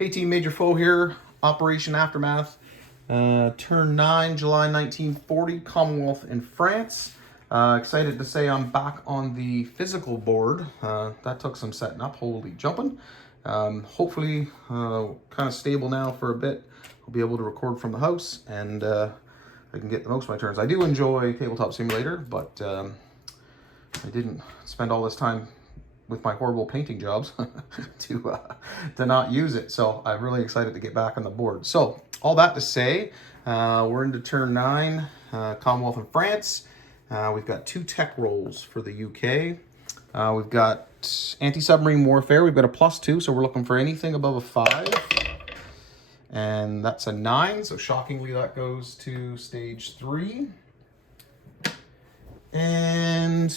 Hey team, Major Foe here, Operation Aftermath. Turn 9, July 1940, Commonwealth in France. Excited to say I'm back on the physical board. That took some setting up, holy jumping. Hopefully kind of stable now for a bit. I'll be able to record from the house and I can get the most of my turns. I do enjoy Tabletop Simulator, but I didn't spend all this time with my horrible painting jobs to not use it. So I'm really excited to get back on the board. So all that to say, we're into turn 9, Commonwealth in France. We've got 2 tech rolls for the UK. We've got anti-submarine warfare. We've got a +2, so we're looking for anything above a 5. And that's a 9, so shockingly that goes to stage 3. And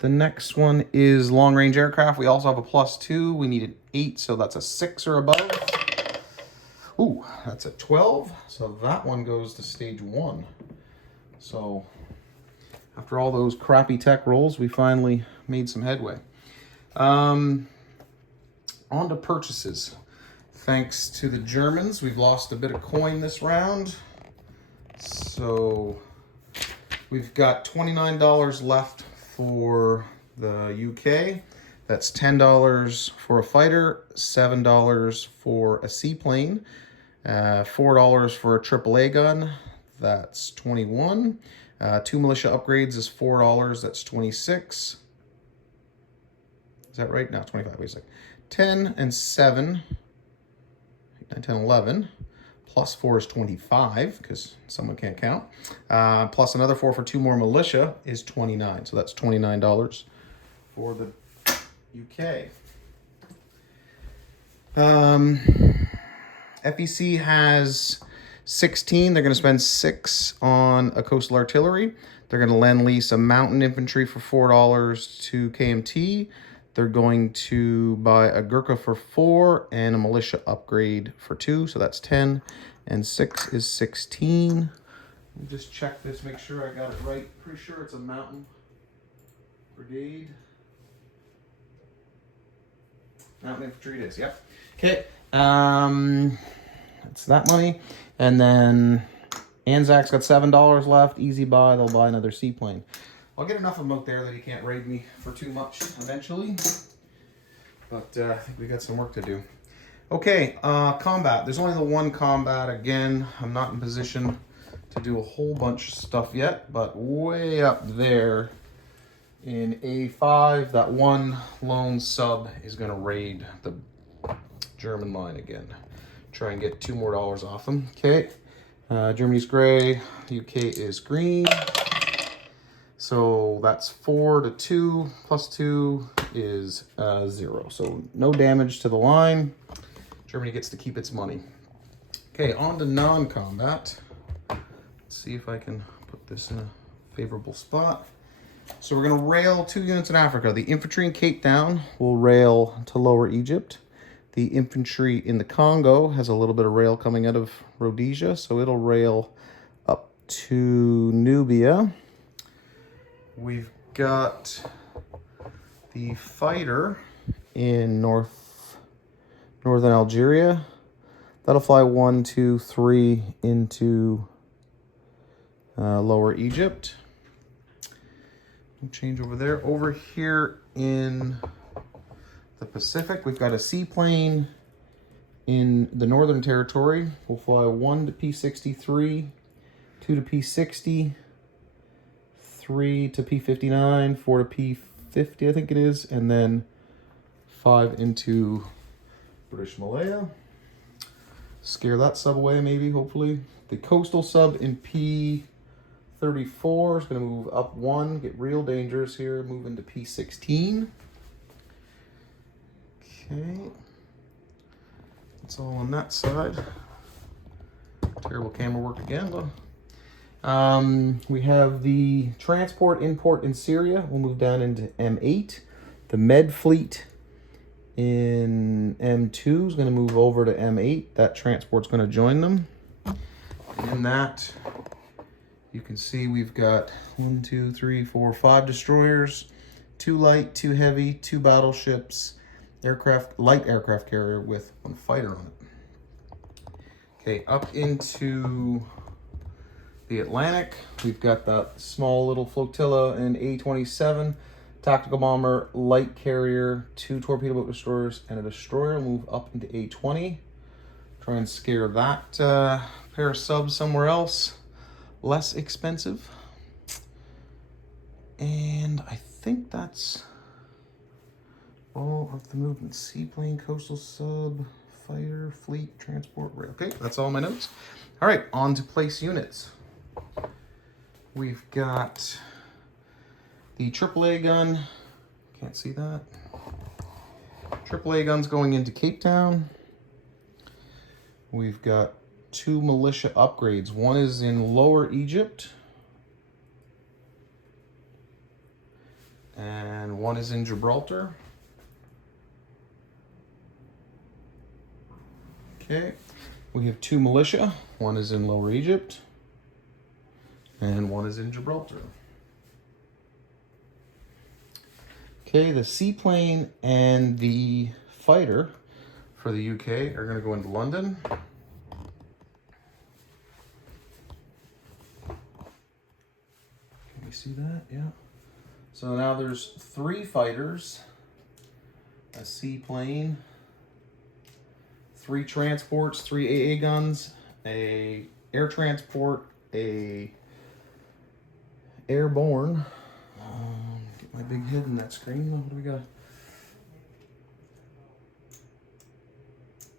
the next one is long-range aircraft. We also have a +2. We need an 8, so that's a 6 or above. Ooh, that's a 12. So that one goes to stage 1. So after all those crappy tech rolls, we finally made some headway. On to purchases. Thanks to the Germans, we've lost a bit of coin this round. So we've got $29 left for the UK. That's $10 for a fighter, $7 for a seaplane, $4 for a AAA gun. That's 21. 2 militia upgrades is $4. That's 26. Is that right? No, 25. Wait a sec. 10 and 7. 9, 10, 11. Plus 4 is 25, because someone can't count. Plus another 4 for 2 more militia is 29. So that's $29 for the UK. FEC has 16. They're going to spend 6 on a coastal artillery. They're going to lend lease a mountain infantry for $4 to KMT. They're going to buy a Gurkha for 4 and a militia upgrade for 2. So that's 10. And 6 is 16. Let me just check this, make sure I got it right. Pretty sure it's a mountain brigade. Mountain infantry it is, yep. Okay, that's that money. And then ANZAC's got $7 left. Easy buy, they'll buy another seaplane. I'll get enough of him out there that he can't raid me for too much eventually. But I think we got some work to do. Okay, combat. There's only the one combat. Again, I'm not in position to do a whole bunch of stuff yet, but way up there in A5, that one lone sub is going to raid the German line again. Try and get $2 more off them. Okay, Germany's gray, UK is green. So that's 4 to 2, plus 2 is 0. So no damage to the line. Germany gets to keep its money. Okay, on to non-combat. Let's see if I can put this in a favorable spot. So we're going to rail 2 units in Africa. The infantry in Cape Town will rail to Lower Egypt. The infantry in the Congo has a little bit of rail coming out of Rhodesia, so it'll rail up to Nubia. We've got the fighter in northern Algeria. That'll fly 1, 2, 3 into Lower Egypt. We'll change over there. Over here in the Pacific, we've got a seaplane in the Northern Territory. We'll fly 1 to P63, 2 to P60, 3 to P59, 4 to P50, I think it is, and then 5 into British Malaya. Scare that sub away, maybe, hopefully. The coastal sub in P34 is going to move up 1, get real dangerous here, move into P16. Okay. That's all on that side. Terrible camera work again, though. We have the transport import in Syria. We'll move down into M8. The Med Fleet in M2 is going to move over to M8. That transport's going to join them. And in that, you can see we've got 1, 2, 3, 4, 5 destroyers, 2 light, 2 heavy, 2 battleships, light aircraft carrier with 1 fighter on it. Okay, up into the Atlantic, we've got that small little flotilla in A-27, tactical bomber, light carrier, 2 torpedo boat destroyers, and a destroyer. Move up into A-20. Try and scare that pair of subs somewhere else, less expensive. And I think that's all of the movement. Seaplane, coastal sub, fighter, fleet, transport, rail. Okay, that's all my notes. All right, on to place units. We've got the AAA gun. Can't see that. AAA guns going into Cape Town. We've got 2 militia upgrades. One is in Lower Egypt. And one is in Gibraltar. Okay, we have 2 militia. One is in Lower Egypt, and one is in Gibraltar. Okay, the seaplane and the fighter for the UK are going to go into London. Can you see that? Yeah. So now there's 3 fighters, a seaplane, 3 transports, 3 AA guns, a air transport, a airborne. Get my big head in that screen. What do we got?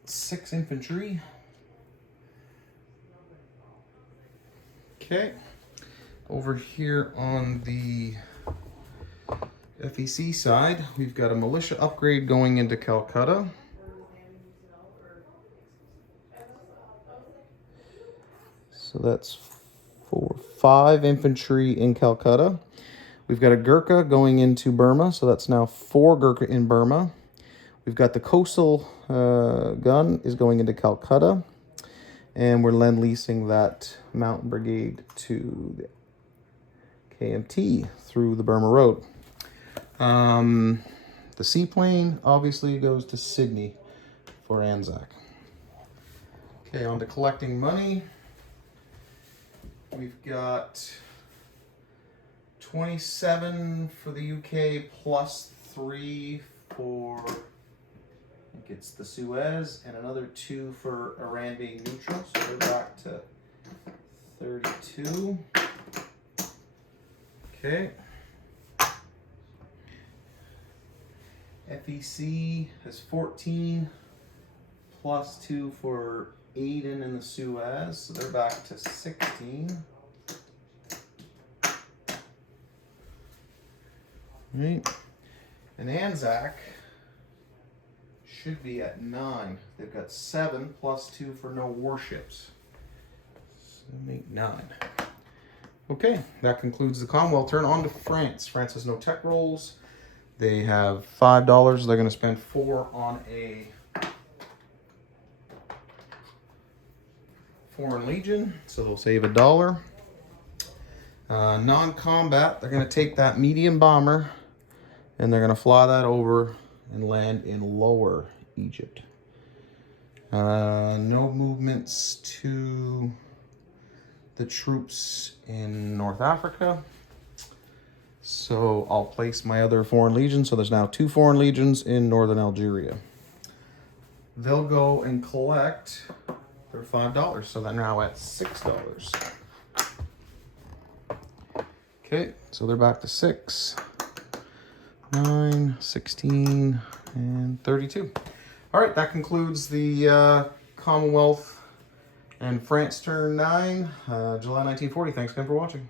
6 infantry. Okay. Over here on the FEC side, we've got a militia upgrade going into Calcutta. So that's 5 infantry in Calcutta. We've got a Gurkha going into Burma, so that's now 4 Gurkha in Burma. We've got the coastal gun is going into Calcutta, and we're lend-leasing that mountain brigade to the KMT through the Burma Road. The seaplane obviously goes to Sydney for ANZAC. Okay, on to collecting money. We've got 27 for the UK plus 3 for, I think it's the Suez, and another 2 for Iran being neutral. So we're back to 32. Okay. FEC has 14 plus 2 for Aden and the Suez, so they're back to 16. Right. And ANZAC should be at 9. They've got 7 plus 2 for no warships. So make 9. Okay, that concludes the Commonwealth turn. On to France. France has no tech rolls. They have $5. They're going to spend 4 on a Foreign Legion, so they'll save $1. Non-combat, they're going to take that medium bomber and they're going to fly that over and land in Lower Egypt. No movements to the troops in North Africa. So I'll place my other Foreign Legion. So there's now 2 Foreign Legions in Northern Algeria. They'll go and collect their $5. So they're now at $6. Okay, so they're back to 6, 9, 16, and 32. All right, that concludes the Commonwealth and France turn 9, July 1940. Thanks again for watching.